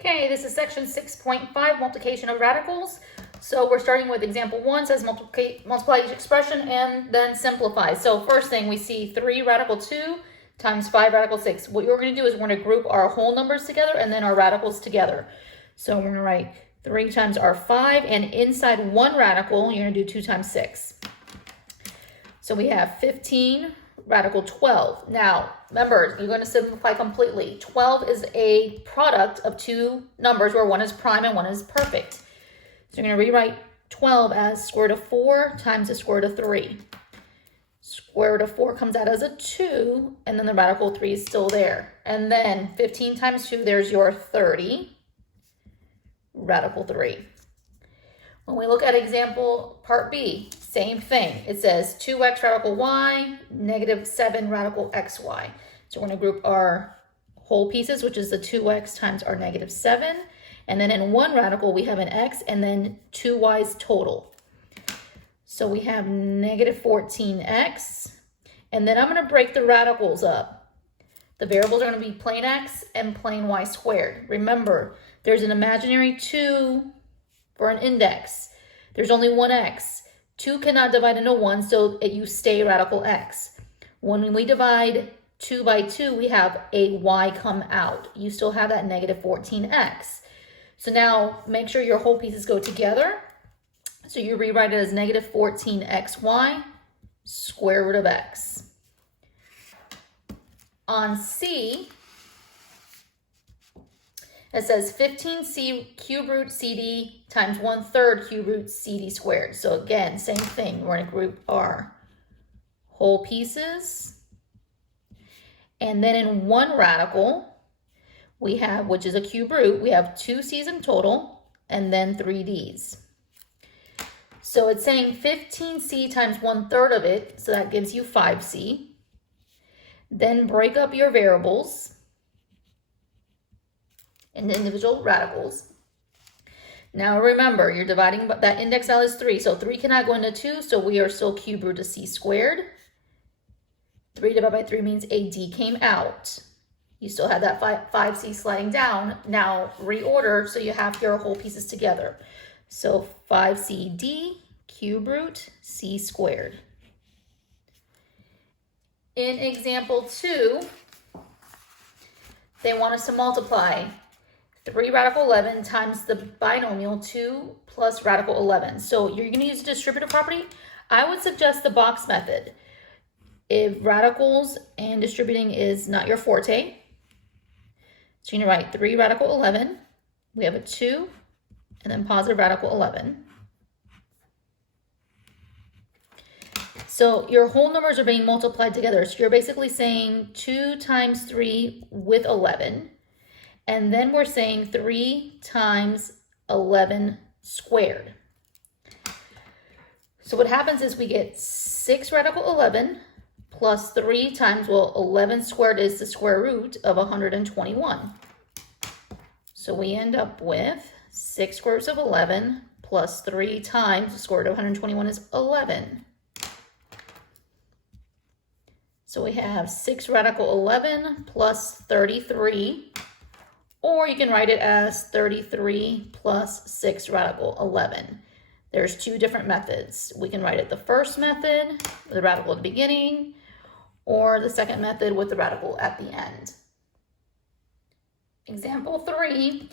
Okay, this is section 6.5, multiplication of radicals. So we're starting with example 1, says multiply each expression and then simplify. So first thing, we see 3 radical 2 times 5 radical 6. What you're going to do is we're going to group our whole numbers together and then our radicals together. So we're going to write 3 times our 5, and inside one radical, you're going to do 2 times 6. So we have 15 radical 12. Now, remember, you're going to simplify completely. 12 is a product of two numbers where one is prime and one is perfect. So you're going to rewrite 12 as square root of 4 times the square root of 3. Square root of 4 comes out as a 2, and then the radical 3 is still there. And then 15 times 2, there's your 30 radical 3. When we look at example part B, same thing. It says 2x radical y, negative 7 radical xy. So we're going to group our whole pieces, which is the 2x times our negative 7. And then in one radical, we have an x and then 2 y's total. So we have negative 14x. And then I'm going to break the radicals up. The variables are going to be plain x and plain y squared. Remember, there's an imaginary 2 for an index. There's only one x. 2 cannot divide into 1, so you stay radical x. When we divide 2 by 2, we have a y come out. You still have that negative 14x. So now make sure your whole pieces go together. So you rewrite it as negative 14xy square root of x. On C, it says 15c cube root cd times 1/3 cube root cd squared. So again, same thing. We're going to group our whole pieces. And then in one radical, we have, which is a cube root, we have 2 c's in total and then 3 d's. So it's saying 15c times 1/3 of it, so that gives you 5c. Then break up your variables into individual radicals. Now remember, you're dividing, but that index value is 3, so 3 cannot go into 2, so we are still cube root of c squared. 3 divided by 3 means a d came out. You still have that 5c sliding down. Now reorder so you have your whole pieces together. So 5cd cube root c squared. In example 2, they want us to multiply 3 radical 11 times the binomial 2 plus radical 11. So you're going to use distributive property. I would suggest the box method. If radicals and distributing is not your forte, so you're going to write 3 radical 11. We have a 2 and then positive radical 11. So your whole numbers are being multiplied together. So you're basically saying 2 times 3 with 11. And then we're saying 3 times 11 squared. So what happens is we get 6 radical 11 plus 3 times, well, 11 squared is the square root of 121. So we end up with 6 square roots of 11 plus 3 times the square root of 121 is 11. So we have 6 radical 11 plus 33. Or you can write it as 33 plus 6 radical 11. There's 2 different methods. We can write it the first method with the radical at the beginning, or the second method with the radical at the end. Example 3,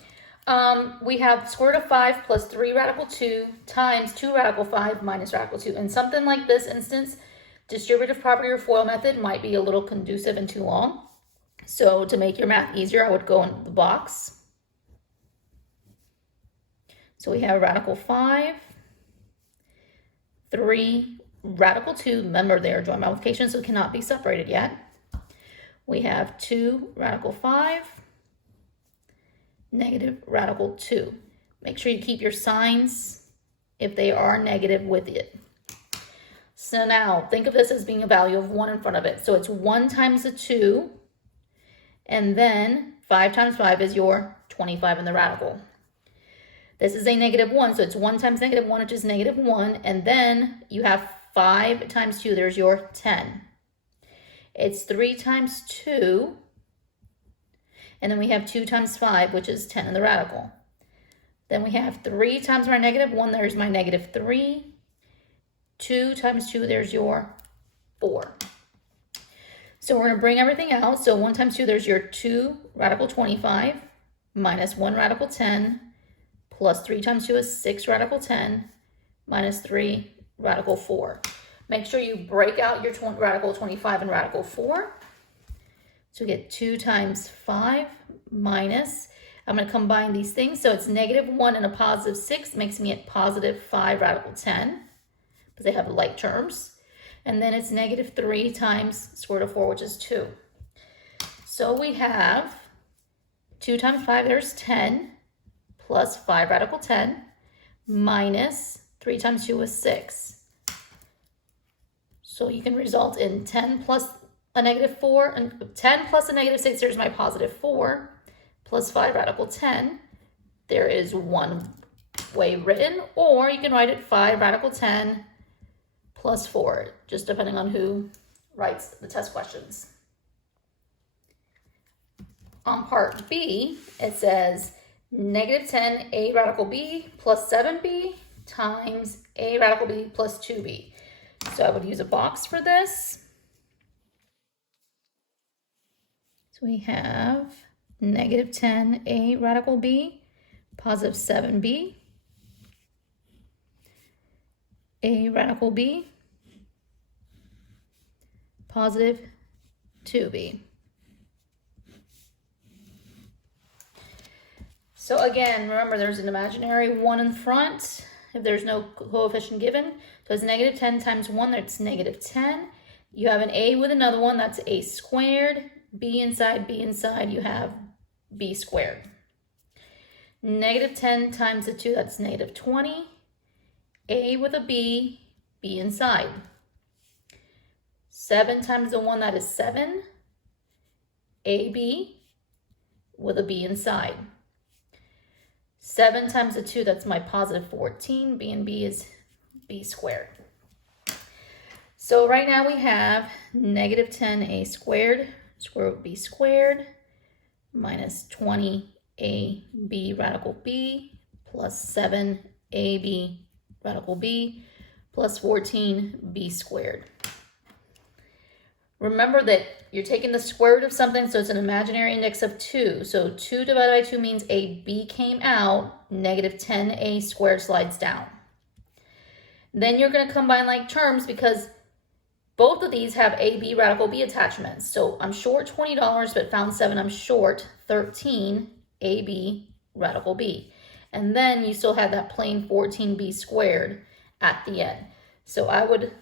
we have square root of 5 plus 3 radical 2 times 2 radical 5 minus radical 2. In something like this instance, distributive property or FOIL method might be a little conducive and too long. So to make your math easier, I would go in the box. So we have radical 5, 3, radical 2. Remember, they are joint multiplication, so it cannot be separated yet. We have 2 radical 5, negative radical 2. Make sure you keep your signs if they are negative with it. So now think of this as being a value of 1 in front of it. So it's 1 times the 2. And then 5 times 5 is your 25 in the radical. This is a negative 1, so it's 1 times negative 1, which is negative 1. And then you have 5 times 2, there's your 10. It's 3 times 2. And then we have 2 times 5, which is 10 in the radical. Then we have 3 times my negative 1, there's my negative 3. 2 times 2, there's your 4. So we're going to bring everything out. So 1 times 2, there's your 2 radical 25 minus 1 radical 10 plus 3 times 2 is 6 radical 10 minus 3 radical 4. Make sure you break out your radical 25 and radical 4. So we get 2 times 5 minus, I'm going to combine these things. So it's negative 1 and a positive 6 makes me at positive 5 radical 10 because they have like terms. And then it's negative 3 times square root of 4, which is 2. So we have 2 times 5, there's 10, plus 5 radical 10, minus 3 times 2 is 6. So you can result in 10 plus a negative 4, and 10 plus a negative 6, there's my positive 4, plus 5 radical 10. There is one way written, or you can write it 5 radical 10 plus 4, just depending on who writes the test questions. On part B, it says negative 10 a radical b plus 7b times a radical b plus 2b. So I would use a box for this. So we have negative 10 a radical b, positive 7b, a radical b, positive 2b. So again, remember there's an imaginary 1 in front if there's no coefficient given. So it's negative 10 times 1, that's negative 10. You have an a with another one, that's a squared. B inside, you have b squared. Negative 10 times the 2, that's negative 20. A with a b inside. 7 times the 1, that is 7. AB with a b inside. 7 times the 2, that's my positive 14. B and b is b squared. So right now we have negative 10a squared, square root b squared, minus 20ab radical b, plus 7ab radical b, plus 14b squared. Remember that you're taking the square root of something, so it's an imaginary index of 2. So 2 divided by 2 means AB came out, negative 10A squared slides down. Then you're going to combine like terms because both of these have AB radical B attachments. So I'm short $20, but found 7, I'm short 13 AB radical B. And then you still have that plain 14B squared at the end. So I would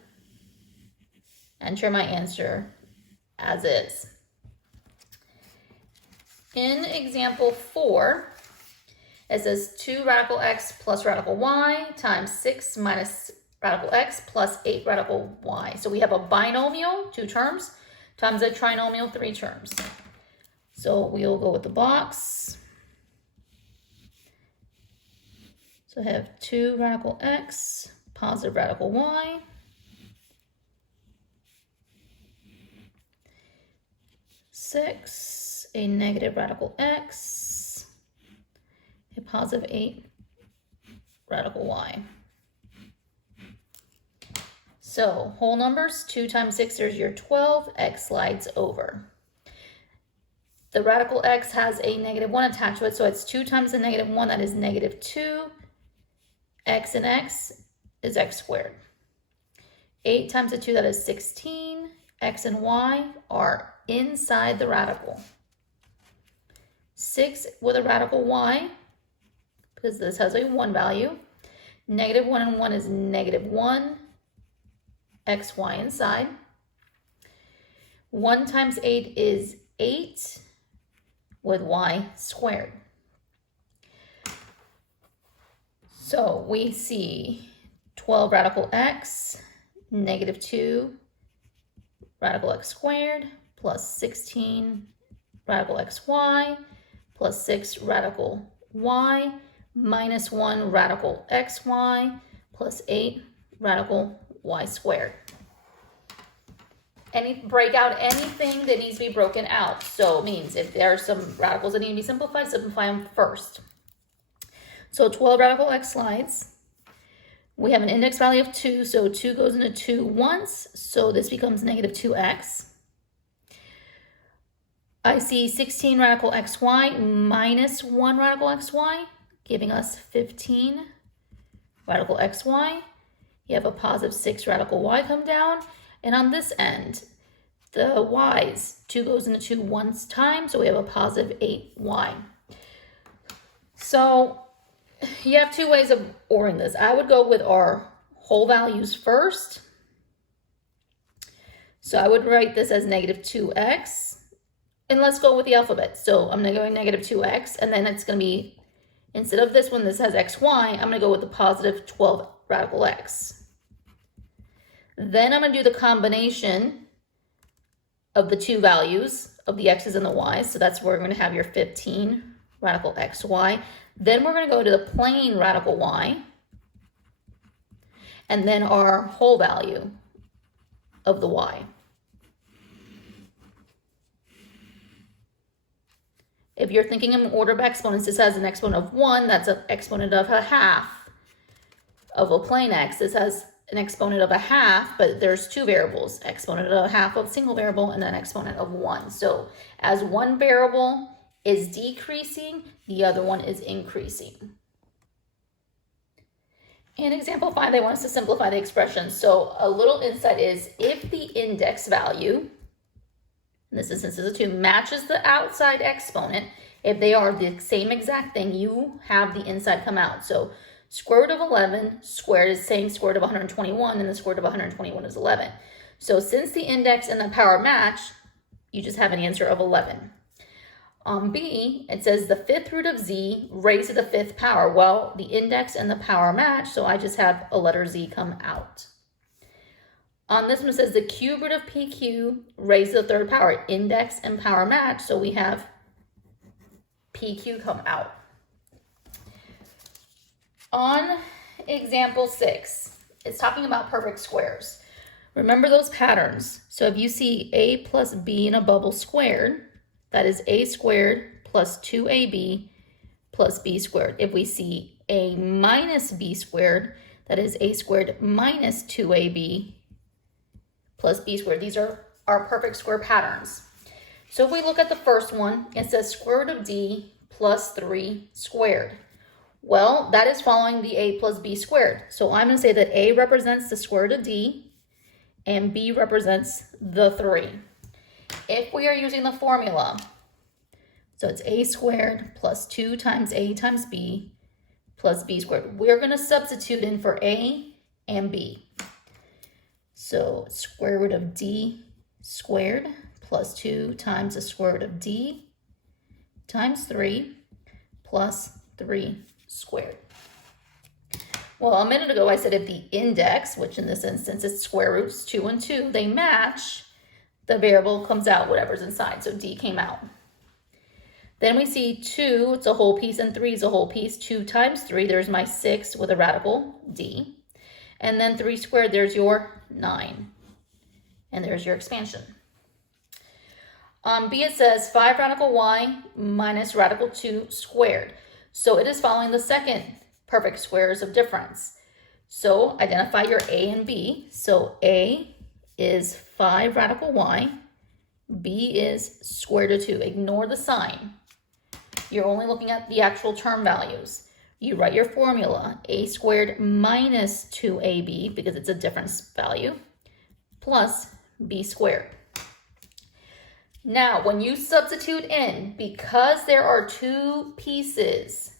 enter my answer as is. In example 4, it says 2 radical x plus radical y times 6 minus radical x plus 8 radical y. So we have a binomial, 2 terms, times a trinomial, 3 terms. So we'll go with the box. So I have 2 radical x, positive radical y. 6, a negative radical x, a positive 8 radical y. So whole numbers, 2 times 6, there's your 12, x slides over. The radical x has a negative 1 attached to it, so it's 2 times the negative 1, that is negative 2. X and x is x squared. 8 times the 2, that is 16. X and y are inside the radical. 6 with a radical y, because this has a 1 value. Negative 1 and 1 is negative 1. X, y inside. 1 times 8 is 8 with y squared. So we see 12 radical x, negative 2 radical x squared, plus 16 radical xy, plus 6 radical y, minus 1 radical xy, plus 8 radical y squared. break out anything that needs to be broken out. So it means if there are some radicals that need to be simplified, simplify them first. So 12 radical x slides. We have an index value of 2, so 2 goes into 2 once, so this becomes negative 2x. I see 16 radical xy minus 1 radical xy, giving us 15 radical xy. You have a positive 6 radical y come down, and on this end, the y's, 2 goes into 2 once time, so we have a positive 8y. So you have two ways of ordering this. I would go with our whole values first. So I would write this as negative 2x. And let's go with the alphabet. So I'm going to go negative 2x, and then it's going to be, instead of this one, this has xy, I'm going to go with the positive 12 radical x. Then I'm going to do the combination of the two values of the x's and the y's. So that's where we're going to have your 15 radical xy. Then we're going to go to the plain radical y, and then our whole value of the y. If you're thinking in order of exponents, this has an exponent of 1, that's an exponent of a half of a plain x. This has an exponent of a half, but there's two variables, exponent of a half of a single variable and an exponent of 1. So as one variable is decreasing, the other one is increasing. In example 5, they want us to simplify the expression. So a little insight is if the index value, in this instance is a 2, matches the outside exponent, if they are the same exact thing, you have the inside come out. So square root of 11 squared is saying square root of 121, and the square root of 121 is 11. So since the index and the power match, you just have an answer of 11. On B, it says the fifth root of z raised to the fifth power. Well, the index and the power match, so I just have a letter z come out. On this one, it says the cube root of pq raised to the third power. Index and power match, so we have pq come out. On example 6, it's talking about perfect squares. Remember those patterns. So if you see a plus b in a bubble squared, that is a squared plus 2ab plus b squared. If we see a minus b squared, that is a squared minus 2ab plus b squared. These are our perfect square patterns. So if we look at the first one, it says square root of d plus 3 squared. Well, that is following the a plus b squared. So I'm going to say that a represents the square root of d and b represents the 3. If we are using the formula, so it's a squared plus 2 times a times b plus b squared. We're going to substitute in for a and b. So square root of d squared plus 2 times the square root of d times 3 plus 3 squared. Well, a minute ago I said if the index, which in this instance is square roots 2 and 2, they match, the variable comes out, whatever's inside. So d came out. Then we see 2, it's a whole piece, and 3 is a whole piece. 2 times 3, there's my 6 with a radical d. And then 3 squared, there's your 9. And there's your expansion. On B, it says 5 radical y minus radical 2 squared. So it is following the second perfect squares of difference. So identify your a and b. So a is 5 radical y. B is square root of 2. Ignore the sign. You're only looking at the actual term values. You write your formula, a squared minus 2ab, because it's a difference value, plus b squared. Now, when you substitute in, because there are two pieces,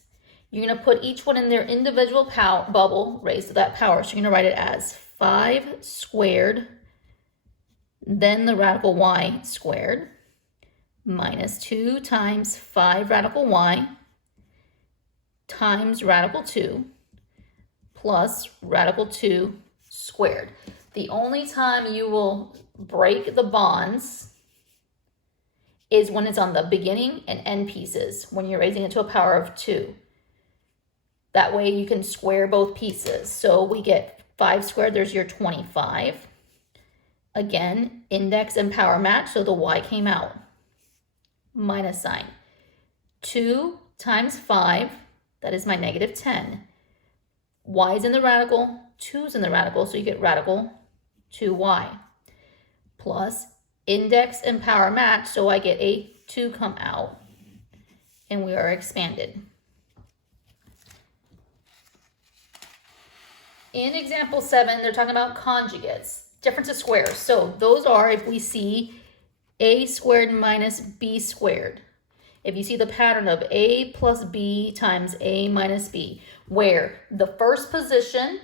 you're going to put each one in their individual bubble raised to that power. So you're going to write it as 5 squared, then the radical y squared, minus 2 times 5 radical y times radical 2 plus radical 2 squared. The only time you will break the bonds is when it's on the beginning and end pieces, when you're raising it to a power of 2. That way you can square both pieces. So we get 5 squared, there's your 25. Again, Index and power match, so the y came out. Minus sign. 2 times 5, that is my negative 10. Y is in the radical, 2 is in the radical, so you get radical 2y. Plus index and power match, so I get a 2 come out, and we are expanded. In example 7, they're talking about conjugates, difference of squares. So those are if we see a squared minus b squared. If you see the pattern of a plus b times a minus b, where the first position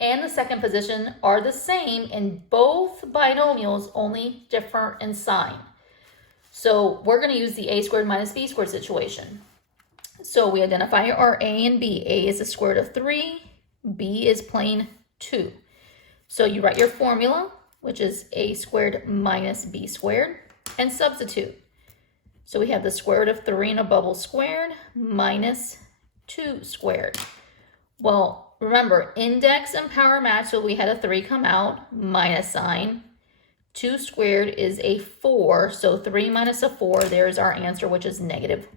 and the second position are the same in both binomials, only differ in sign. So we're going to use the a squared minus b squared situation. So we identify our a and b. A is the square root of 3, b is plain 2. So you write your formula, which is a squared minus b squared, and substitute. So we have the square root of 3 in a bubble squared minus 2 squared. Well, remember, index and power match, so we had a 3 come out, minus sign. 2 squared is a 4, so 3 minus a 4, there's our answer, which is negative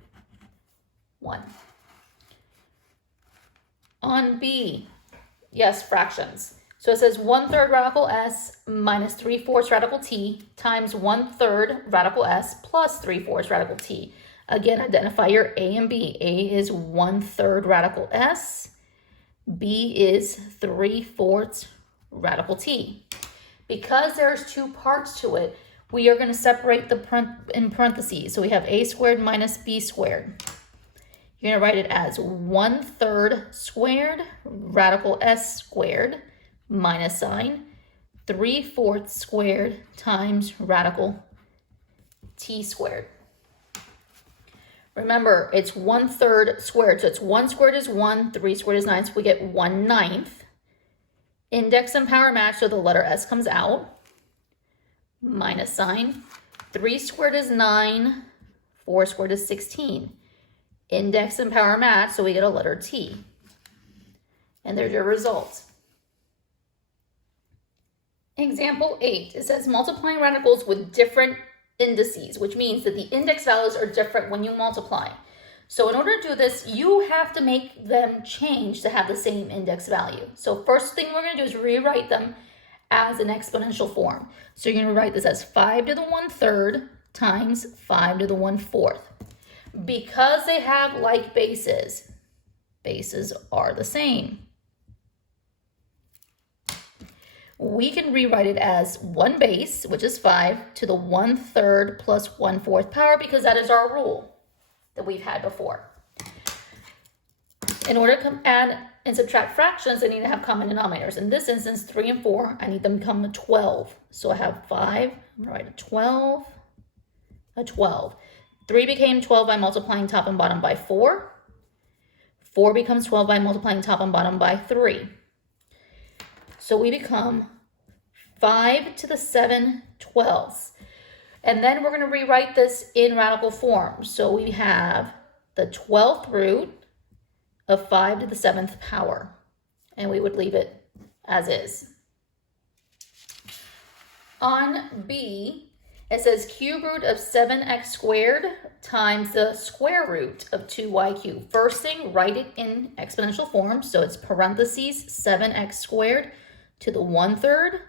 1. On B, yes, fractions. So it says 1/3 radical s minus 3/4 radical t times 1/3 radical s plus 3/4 radical t. Again, identify your a and b. A is 1/3 radical s. B is 3/4 radical t. Because there's two parts to it, we are going to separate in parentheses. So we have a squared minus b squared. You're going to write it as 1/3 squared radical s squared minus sign 3/4 squared times radical t squared. Remember, it's 1/3 squared, so it's 1 squared is 1, 3 squared is 9, so we get 1/9. Index and power match, so the letter s comes out. Minus sign. 3 squared is 9, 4 squared is 16. Index and power match, so we get a letter t. And there's your result. Example 8, it says multiplying radicals with different indices, which means that the index values are different when you multiply. So in order to do this, you have to make them change to have the same index value. So first thing we're going to do is rewrite them as an exponential form. So you're going to write this as 5 to the 1/3 times 5 to the 1/4. Because they have like bases, bases are the same. We can rewrite it as 1 base, which is 5, to the 1/3 plus 1/4 power, because that is our rule that we've had before. In order to add and subtract fractions, I need to have common denominators. In this instance, 3 and 4, I need them to become 12. So I have 5, I'm going to write a 12, a 12. 3 became 12 by multiplying top and bottom by 4. 4 becomes 12 by multiplying top and bottom by 3. So we become 5 to the 7/12. And then we're going to rewrite this in radical form. So we have the 12th root of 5 to the 7th power. And we would leave it as is. On B, it says cube root of 7x squared times the square root of 2y cubed. First thing, write it in exponential form. So it's parentheses 7x squared to the 1/3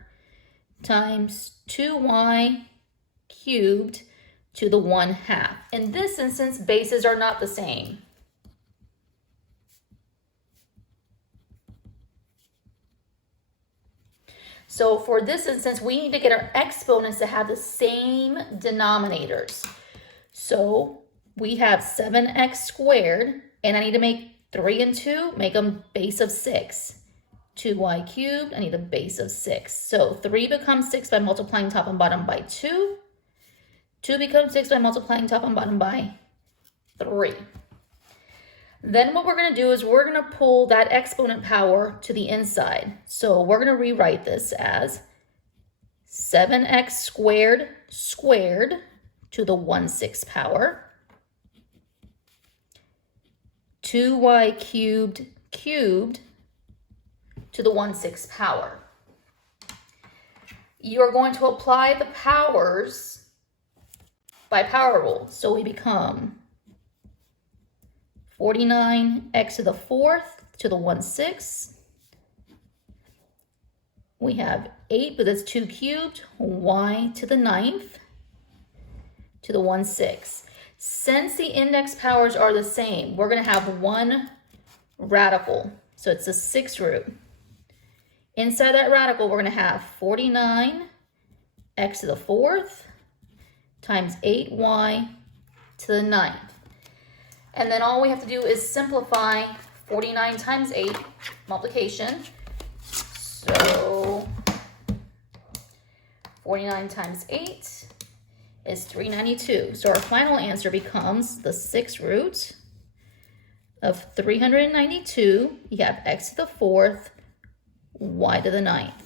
times 2y cubed to the 1/2. In this instance, bases are not the same. So for this instance, we need to get our exponents to have the same denominators. So we have 7x squared, and I need to make 3 and 2, make them base of 6. 2y cubed, I need a base of 6. So 3 becomes 6 by multiplying top and bottom by 2. 2 becomes 6 by multiplying top and bottom by 3. Then what we're going to do is we're going to pull that exponent power to the inside. So we're going to rewrite this as 7x squared squared to the 1/6 power. 2y cubed cubed to the 1/6 power. you're going to apply the powers by power rule. So we become 49x to the 4th to the 1/6. We have 8, but that's 2 cubed, y to the 9th to the 1/6. Since the index powers are the same, we're going to have one radical. So it's the 6th root. Inside that radical, we're going to have 49x to the 4th times 8y to the 9th. And then all we have to do is simplify 49 times 8, multiplication. So 49 times 8 is 392. So our final answer becomes the 6th root of 392. You have x to the 4th, y to the 9th.